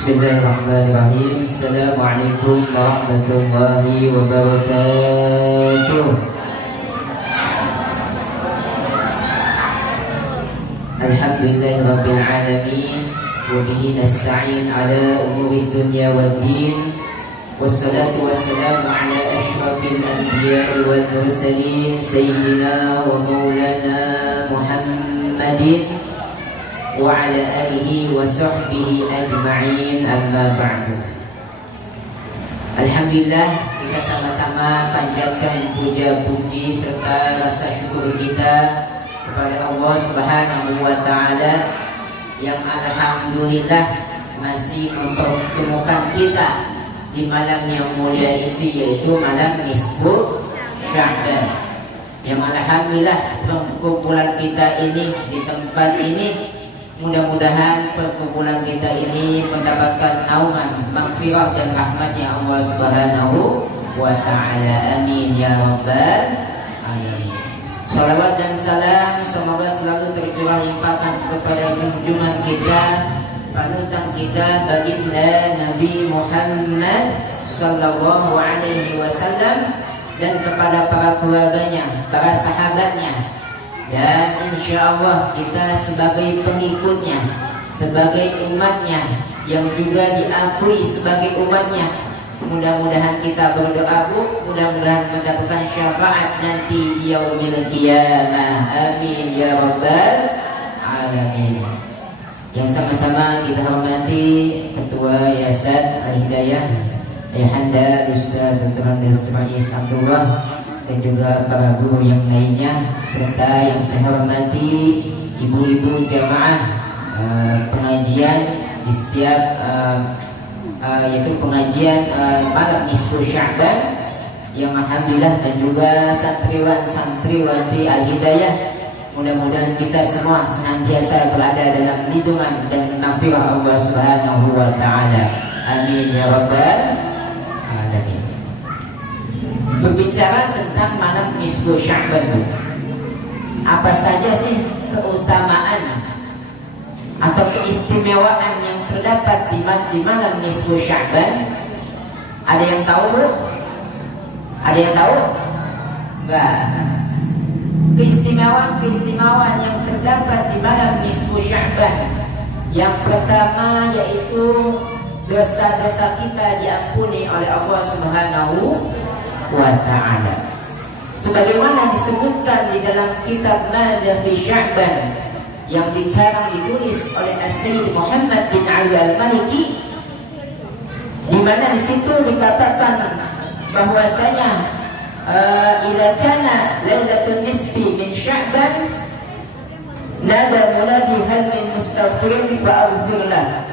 Bismillahirrahmanirrahim. Assalamualaikum warahmatullahi wabarakatuh. Alhamdulillahirabbil alamin wa bihi nasta'in ala umuri dunya waddin. Wassalatu wassalamu ala asyrafil anbiya'i wal mursalin sayyidina wa maulana Muhammadin wa ala alihi wa sahbihi ajma'in, amma ba'du. Alhamdulillah, kita sama-sama panjatkan puja-puji serta rasa syukur kita kepada Allah Subhanahu wa taala yang alhamdulillah masih mempertemukan kita di malam yang mulia itu, yaitu malam nisfu Sya'ban. Yang alhamdulillah perkumpulan kita ini di tempat ini, mudah-mudahan perkumpulan kita ini mendapatkan naungan, maghfirah dan rahmatnya Allah Subhanahu wa ta'ala. Amin ya rabbal alamin. Salawat dan salam semoga selalu tercurah limpahkan kepada junjungan kita, panutan kita, baginda Nabi Muhammad sallallahu alaihi wasallam, dan kepada para keluarganya, para sahabatnya. Dan insya Allah kita sebagai pengikutnya, sebagai umatnya yang juga diakui sebagai umatnya, mudah-mudahan kita berdoa, mudah-mudahan mendapatkan syafaat nanti di yaumil qiyamah. Amin ya rabbal alamin. Yang sama-sama kita hormati Ketua Yayasan Al-Hidayah Ayahanda Ustaz Dr. Ismail Abdullah, dan juga para guru yang lainnya, serta yang saya hormati ibu-ibu jamaah pengajian di setiap yaitu pengajian malam nisfu Sya'ban yang alhamdulillah, dan juga santriwan-santriwati Al-Hidayah. Mudah-mudahan kita semua senantiasa berada dalam lindungan dan maghfirah Allah Subhanahu wa taala. Amin ya rabbal alamin. Berbicara tentang malam nisfu Sya'ban, apa saja sih keutamaan atau keistimewaan yang terdapat di malam nisfu Sya'ban? Ada yang tahu, Bu? Ada yang tahu? Enggak. Keistimewaan yang terdapat di malam nisfu Sya'ban, yang pertama yaitu dosa-dosa kita diampuni oleh Allah Subhanahu wa ta'ala, sebagaimana disebutkan di dalam kitab Mada fi Sya'ban yang dikarang ditulis oleh As-Sayyid Muhammad bin Ali Al-Maliki, di mana di situ dikatakan bahwasanya idza kana lailatul nisfi min Sya'ban nada munadi hal min mustaghfirin fa'aghfir lah.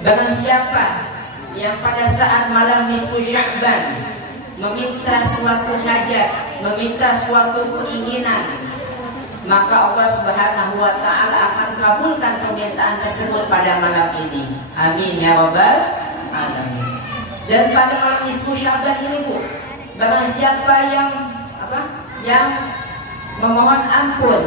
Barang siapa yang pada saat malam nisfu Sya'ban meminta suatu hajat, meminta suatu keinginan, maka Allah Subhanahu wa ta'ala akan kabulkan permintaan tersebut pada malam ini. Amin ya rabbal alamin. Dan pada malam nisfu Sya'ban ini, Bu, barang siapa yang memohon ampun,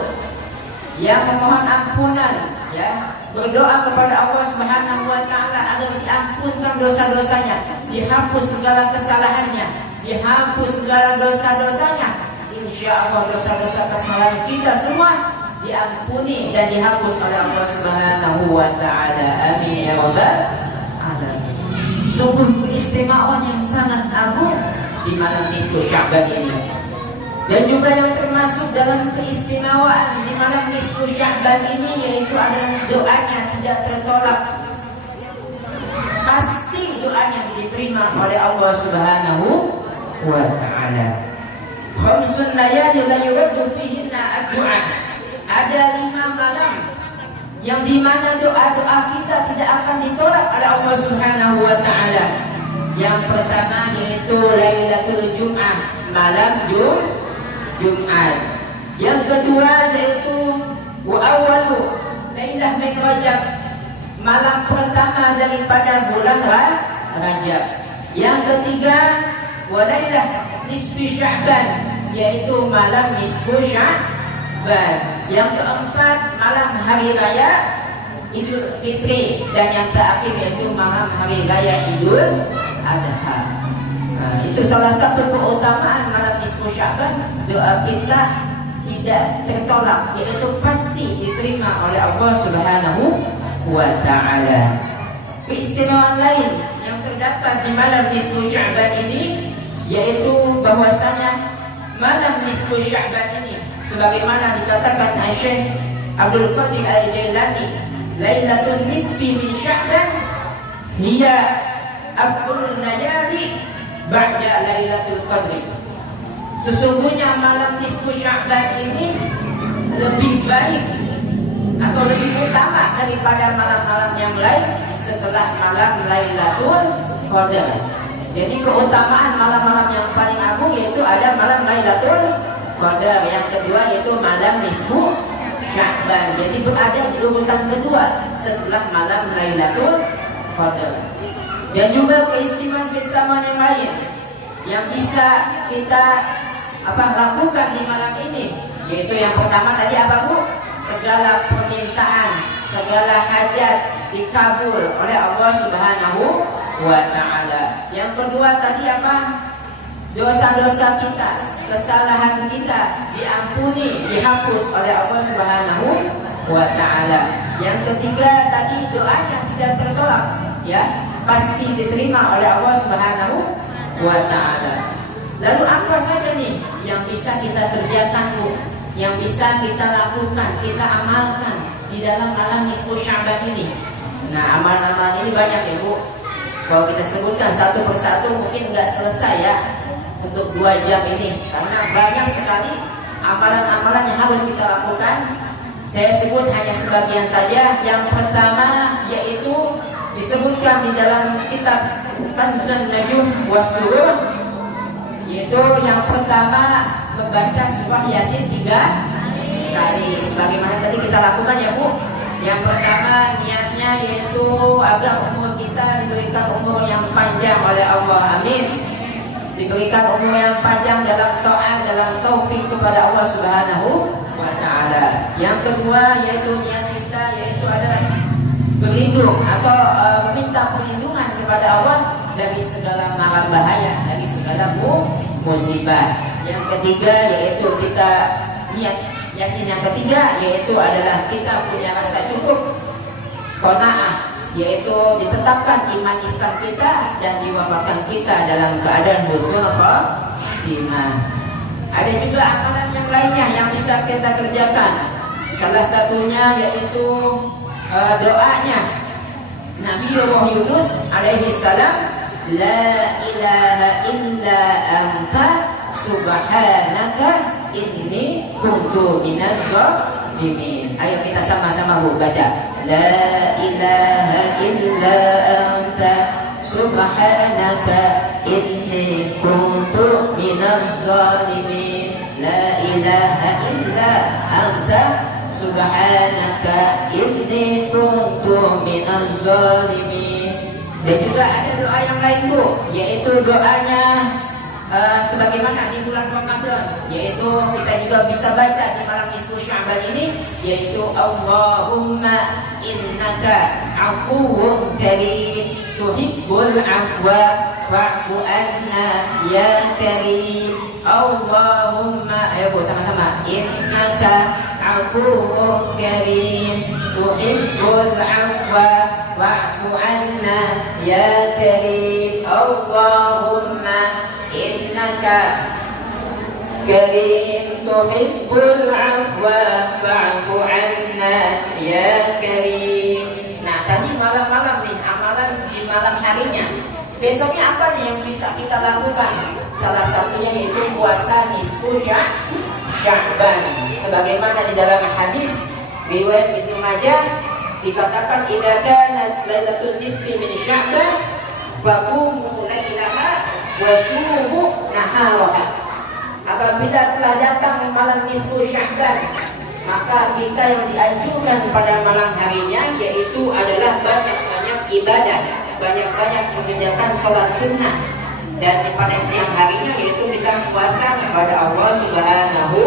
yang memohon ampunan, ya, berdoa kepada Allah Subhanahu wa ta'ala agar diampunkan dosa-dosanya, dihapus segala kesalahannya, dihapus segala dosa-dosanya, insya Allah dosa-dosa kesalahan kita semua diampuni dan dihapus oleh Allah Subhanahu wa ta'ala. Amin ya rabbal alamin. Sungguh keistimewaan yang sangat agung di malam nisfu Sya'ban ini. Dan juga yang termasuk dalam keistimewaan di malam nisfu Sya'ban ini yaitu adalah doanya tidak tertolak. Pasti doanya diterima oleh Allah Subhanahu wa ta'ala. Khamsun layali la yuraddu fihinna ad-du'a. Ada 5 malam yang dimana doa-doa kita tidak akan ditolak oleh Allah Subhanahu wa ta'ala. Yang pertama yaitu Lailatul Jum'ah, malam Jumat. Yang kedua yaitu wa awwalu lailah min Rajab, malam pertama daripada bulan Rajab. Yang ketiga wa lailah nisfi Sya'ban, yaitu malam nisfu Sya'ban. Yang keempat malam hari raya Idul Fitri, dan yang terakhir yaitu malam hari raya Idul Adha. Nah, itu salah satu keutamaan malam nisfu Sya'ban. Doa kita tidak tertolak, yaitu pasti diterima oleh Allah Subhanahu wa ta'ala. Keistimewaan lain yang terdapat di malam nisfu Sya'ban ini, yaitu bahwasanya malam nisfu Sya'ban ini, sebagaimana dikatakan oleh Syekh Abdul Qadir Al-Jailani, Lailatul Nisfi min Sya'ban hiya afdalul layali ba'da Lailatul Qadri. Sesungguhnya malam nisfu Sya'ban ini lebih baik atau lebih utama daripada malam-malam yang lain setelah malam Lailatul Qadar. Jadi keutamaan malam-malam yang paling agung yaitu ada malam Lailatul Qadar, yang kedua yaitu malam nisfu Sya'ban. Jadi berada di urutan kedua setelah malam Lailatul Qadar. Dan juga keistimewaan yang lain yang bisa kita lakukan di malam ini, yaitu yang pertama tadi apa Bu? Segala permintaan, segala hajat dikabul oleh Allah Subhanahu wa ta'ala. Yang kedua tadi apa? Dosa-dosa kita, kesalahan kita diampuni, dihapus oleh Allah Subhanahu wa ta'ala. Yang ketiga tadi doanya tidak tertolak, ya, pasti diterima oleh Allah Subhanahu wa ta'ala. Lalu apa saja nih yang bisa kita kerjakan Bu, yang bisa kita lakukan, kita amalkan di dalam malam nisfu Sya'ban ini? Nah, amalan-amalan ini banyak ya Bu. Kalau kita sebutkan satu persatu mungkin nggak selesai ya untuk 2 jam ini, karena banyak sekali amalan-amalan yang harus kita lakukan. Saya sebut hanya sebagian saja. Yang pertama yaitu disebutkan di dalam kitab Kanzun Najum Wasurur, yaitu yang pertama membaca surah Yasin 3 kali sebagaimana tadi kita lakukan ya Bu. Yang pertama niatnya yaitu agar umur kita diberikan umur yang panjang oleh Allah, amin. Diberikan umur yang panjang dalam taat, dalam taufik kepada Allah Subhanahu wa ta'ala. Yang kedua yaitu niat kita yaitu adalah berlindung atau meminta perlindungan kepada Allah dari segala mara bahaya, dari segala musibah. Yang ketiga yaitu kita niat Yasin yang ketiga yaitu adalah kita punya rasa cukup, qanaah, yaitu ditetapkan iman Islam kita dan diwafatkan kita dalam keadaan husnul khatimah. Ada juga amalan yang lainnya yang bisa kita kerjakan. Salah satunya yaitu doanya Nabi Yunus alaihi salam, la ilaha illa anta subhanaka inni kuntu minaz zalimin. Ayo kita sama-sama Bu baca, la ilaha illa anta subhanaka inni kuntu minaz zalimin. La ilaha illa anta subhanaka inni kuntu minaz zalimin. Dan juga ada doa yang lain Bu, yaitu doanya sebagaimana di bulan Ramadan, yaitu kita juga bisa baca di malam nisfu Sya'ban ini, yaitu Allahumma innaka afuwwun karim tuhibbul afwa fa'fu anna ya karim. Allahumma, ayo Bu sama-sama, innaka afuwwun karim tuhibbul afwa fa'fu anna ya karim. Allahumma innaka karim tuhibbul afwa fa'fu anna ya karim. Nah, tadi malam-malam nih, amalan di malam harinya. Besoknya apa nih yang bisa kita lakukan? Salah satunya yaitu puasa nisfu Sya'ban. Sebagaimana di dalam hadis riwayat Ibnu Majah dikatakan, idza kanat lailatul nisfi min Sya'ban faqumu lailaha wasuhu naharaha. Apabila telah datang malam nisfu Sya'ban, maka kita yang dianjurkan pada malam harinya yaitu adalah banyak-banyak ibadah, banyak-banyak mengerjakan sholat sunnah, dan pada siang harinya yaitu kita puasa kepada Allah Subhanahu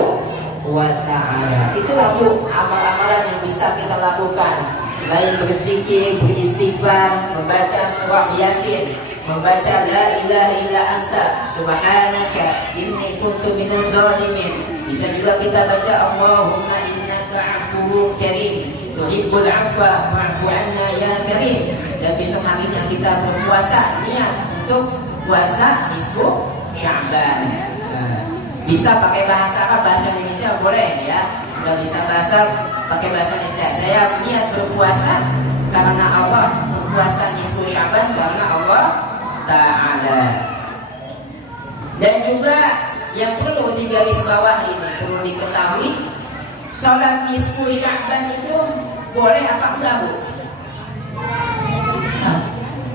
wa ta'ala. Itulah Bu amal-amalan yang bisa kita lakukan selain berzikir, beristighfar, membaca surah Yasin, membaca la ilaha illa anta subhanaka inni kuntu minaz zalimin. Bisa juga kita baca Allahumma innaka afuwwun karim tuhibbul afwa fa'fu anna ya karim. Dan besok harinya kita berpuasa, niat untuk puasa nisfu Sya'ban. Bisa pakai bahasa Arab, bahasa Indonesia boleh ya. Nggak bisa pakai bahasa Indonesia. Saya niat berpuasa karena Allah, berpuasa nisfu Sya'ban karena Allah Ta'ala. Dan juga yang perlu digaris bawah ini, perlu diketahui, sholat nisfu Sya'ban itu boleh apa enggak Bu?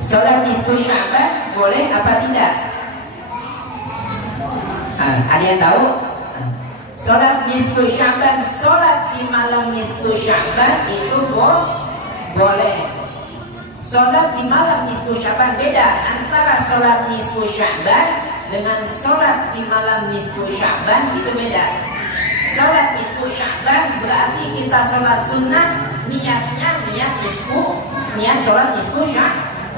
Sholat nisfu Sya'ban boleh apa tidak? Ada yang tahu? Sholat nisfu Sya'ban, sholat di malam nisfu Sya'ban itu boleh. Sholat di malam nisfu Sya'ban beda antara sholat nisfu Sya'ban dengan sholat di malam nisfu Sya'ban, itu beda. Sholat nisfu Sya'ban berarti kita sholat sunnah, niatnya niat sholat nisfu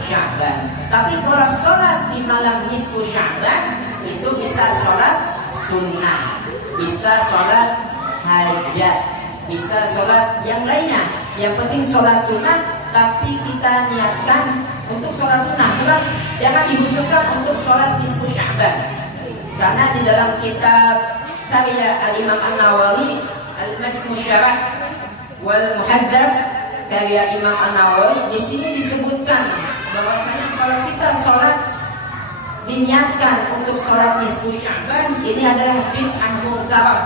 Sya'ban. Tapi kalau sholat di malam nisfu Sya'ban itu bisa sholat sunnah, bisa sholat hajat, bisa sholat yang lainnya. Yang penting sholat sunnah, tapi kita niatkan untuk sholat sunnah, jangan dikhususkan untuk sholat nisfu Sya'ban. Karena di dalam kitab karya Al-Imam An-Nawawi Al-Majmu' Syarah wal Muhaddab karya Imam An-Nawawi, di sini disebutkan bahwasanya kalau kita sholat diniatkan untuk sholat nisfu Sya'ban, ini adalah bid'ah munkarah.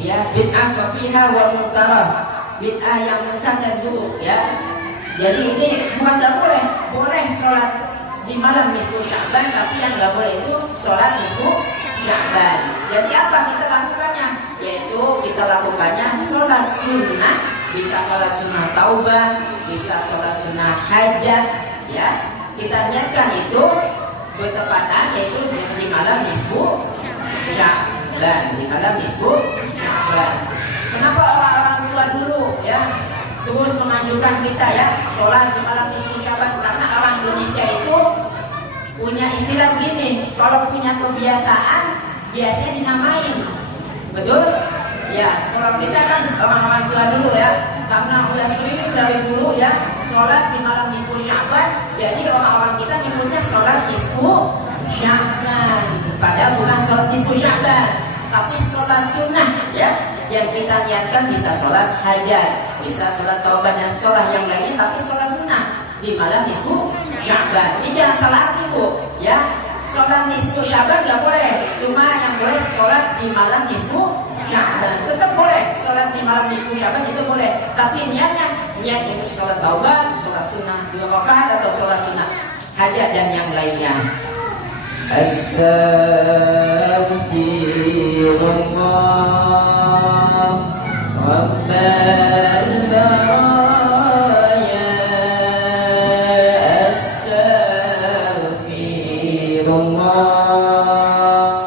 Ya, bid'ah fiha wa munkarah, bid'ah yang munkar dan buruk ya. Jadi ini bukan nggak boleh, boleh sholat di malam nisfu Sya'ban, tapi yang nggak boleh itu sholat nisfu Sya'ban. Jadi apa kita lakukannya? Yaitu kita lakukannya sholat sunnah, bisa sholat sunnah taubah, bisa sholat sunnah hajat ya. Kita niatkan itu bertepatan, yaitu di malam nisfu Sya'ban, di malam nisfu Sya'ban. Kenapa orang-orang tua dulu ya terus menganjurkan kita ya sholat di malam nisfu Sya'ban? Karena orang Indonesia itu punya istilah begini, kalau punya kebiasaan biasanya dinamain, betul? Ya, kalau kita kan orang-orang tua dulu ya, karena udah sering dari dulu ya sholat di malam nisfu Sya'ban, jadi orang-orang kita nyebutnya sholat nisfu Sya'ban. Padahal bukan sholat nisfu Sya'ban, tapi sholat sunnah ya, yang kita niatkan bisa sholat hajat, bisa sholat taubah dan sholat yang lainnya, tapi sholat sunnah di malam nisfu Sya'ban. Ini jangan salah arti Bu ya, sholat nisfu Sya'ban nggak boleh, cuma yang boleh sholat di malam nisfu Sya'ban. Tetap boleh sholat di malam nisfu Sya'ban, itu boleh, tapi niat itu sholat taubah, sholat sunnah 2 rakaat atau sholat sunnah hajat dan yang lainnya. Astaghfirullah Rabbal baraya, astaghfirullah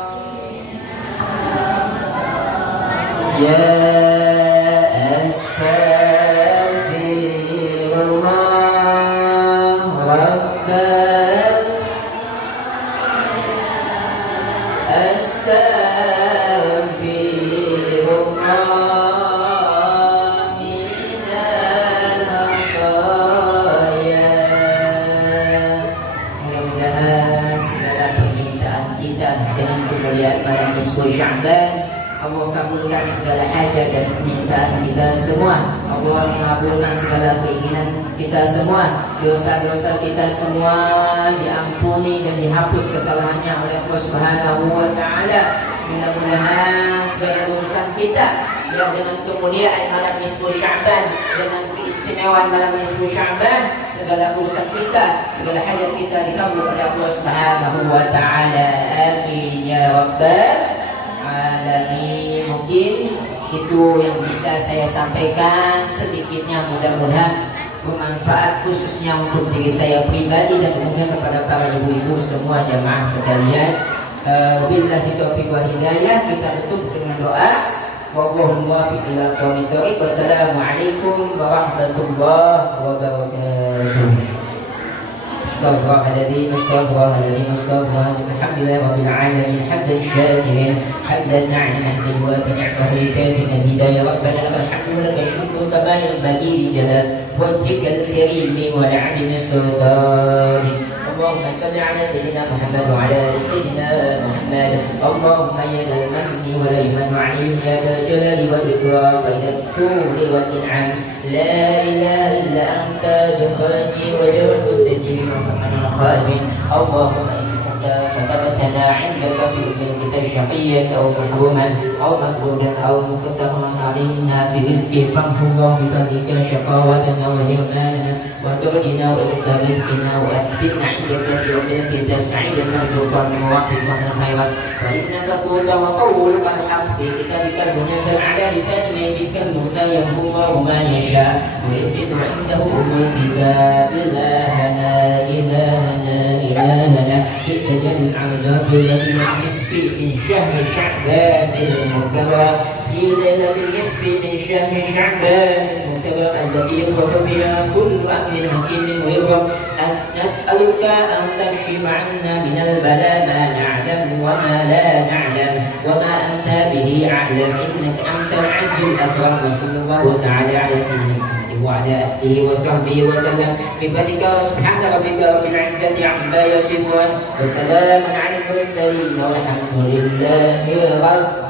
ya Sya'ban. Allah kabulkan segala hajat dan permintaan kita semua. Allah mengabulkan segala keinginan kita semua. Dosa-dosa kita semua diampuni dan dihapus kesalahannya oleh Allah Subhanahu wa Ta'ala. Mudah-mudahan segala urusan kita yang dengan kemuliaan malam nisfu Sya'ban, dengan keistimewaan malam nisfu Sya'ban, segala urusan kita, segala hajat kita dikabul oleh Allah Subhanahu wa Ta'ala. Amin ya rabbal alamin. Mungkin itu yang bisa saya sampaikan, sedikitnya mudah-mudahan bermanfaat, khususnya untuk diri saya pribadi dan umumnya kepada para ibu-ibu semua jamaah sekalian. Wabillahi taufiq wal hidayah. Kita tutup dengan doa. wallahu muwaffiq ila aqwamit thoriq. Wassalamualaikum warahmatullahi wabarakatuh. Astaghfirullahaladzim, astaghfirullahaladzim, astaghfirullahaladzim. Alhamdulillah rabbil alamin, hamdan syakirin, hamdan na'iman wa ni'matan lillahi mazida. Ya rabbana lakal hamdu laka syukru kama yanbaghi li jalal wajhikal karim wa li'azimi sultanik. اللهم صل على سيدنا محمد وعلى ال سيدنا محمد. اللهم يا ذا المن ولا يمن عليم، يا ذا الجلال والاكرام وذا الطول والانعام، لا اله الا انت ذو الخلق وجه المستجيب محمد الخالد. اللهم ان كنت كتبتنا عندك في ملكك شقيا او محروما او مكرودا او مكتبا علينا في رزقه فامحو الله بفضلك شقاوتنا ونعمانا وترجنا وإنت رزقنا وأتبعنا عندك في يومك سعيدا مرزوقا موفقا من الخيرات، فإنك قلت وقولك الحق في كتابك المنزل على لسان نبيك الموسى يمحو الله ما يشاء ويثبت عنده أم الكتاب. إلهنا إلهنا إلهنا اتجه العذاب الذي النصف من شهر شعبان المكرم، في ليلة النصف من شهر شعبان المكرم الذي يخرج بها كل أمر حكيم ويكرم. نسألك أن تكشف عنا من البلاء ما نعلم وما لا نعلم وما أنت به أعلم، إنك أنت العزيز الأكرم. وصلى الله تعالى على سيدنا محمد وعلى آله وصحبه وسلم بفضلك. سبحان ربك رب العزة عما يصفون وسلام على المرسلين والحمد لله رب